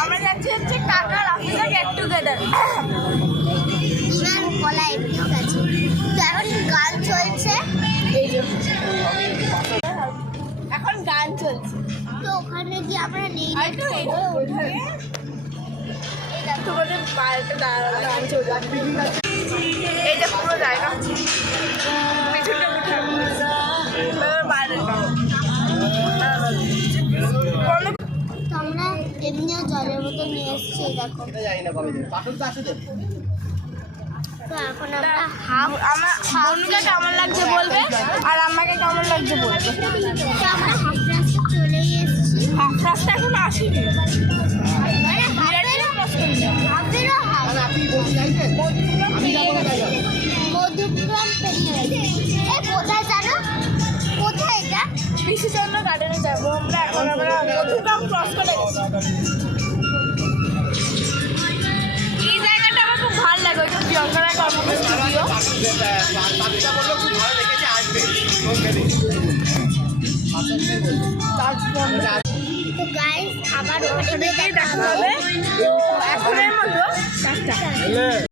আমরা যাচ্ছি হচ্ছে কাকার অফিসে গেট টুগেদার। এখন গান চলছে, এখন গান চলছে, তো ওখানে গিয়ে আমরা নেই তোমাদের বাড়িতে দাঁড়ানো গান চলছে। এইটা পুরো জায়গা পিছনটা উঠে বাইরে আমরা এমনিও জলের বোতল নিয়ে এসেছি দেখো। তো এখন আমরা আমার বনুকে কেমন লাগছে বলবে, আর আমাকে কেমন লাগছে বলবে। তো আমরা হাফ রাস্তা চলেই এসেছি, হাফ রাস্তা এখন আসিনি, হাফেরও হাফ মধুগ্রাম পেরিয়ে গেছে। কোথায় জানো, কোথায় এটা? কৃষিচন্দ্র গার্ডেনে যাবো আমরা। এখন আমরা মধুগ্রাম ক্রস করে গেছি। এই জায়গাটা আমার খুব ভালো লাগে, ওইটা প্রিয়ঙ্কার কর্মসূচিও। তো গাইস আবার ওখানে দেখা হবে। তো এখনের মতো